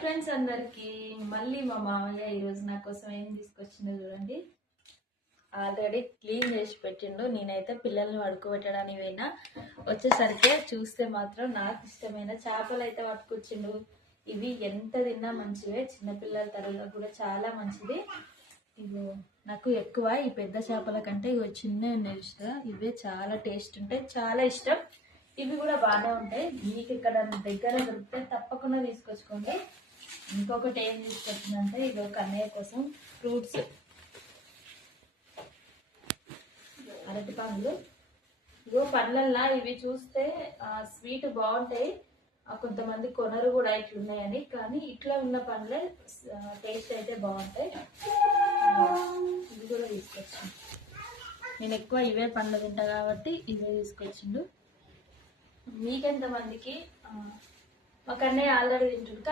Friends అందరికి మళ్ళీ మా మామయ్య ఈరోజు నా కోసం ఏం తీసుకొచ్చిందో చూడండి. ఆల్రెడీ క్లీన్ చేసి పెట్టిండు. నేనైతే పిల్లల్ని పడుకోబెట్టడానికి పోయినా, వచ్చేసరికి చూస్తే మాత్రం నాకు ఇష్టమైన చేపలు అయితే పట్టుకొచ్చిండు. ఇవి ఎంత తిన్నా మంచివే, చిన్నపిల్లల తరలో కూడా చాలా మంచిది. ఇవి నాకు ఎక్కువ ఈ పెద్ద చేపల కంటే ఇవి చిన్న ఇష్టం. ఇవే చాలా టేస్ట్ ఉంటాయి, చాలా ఇష్టం. ఇవి కూడా బాగానే ఉంటాయి. మీకు ఇక్కడ దగ్గర దొరికితే తప్పకుండా తీసుకొచ్చుకోండి. ఇంకొకటి ఏం తీసుకొచ్చిందంటే ఇది ఒక అన్నయ్య కోసం ఫ్రూట్స్, అరటి పండ్లు. ఇగో పండ్లల్లా ఇవి చూస్తే స్వీట్ బాగుంటాయి, కొంతమంది కొనరు కూడా ఇట్లున్నాయని, కానీ ఇట్లా ఉన్న పండ్లే టేస్ట్ అయితే బాగుంటాయి. ఇది కూడా తీసుకొచ్చిండు. నేను ఎక్కువ ఇవే పండ్లు తింటా కాబట్టి ఇవే తీసుకొచ్చిండు. మీకెంతమందికి? ఒక అన్నయ్య ఆల్రెడీ తింటుంది.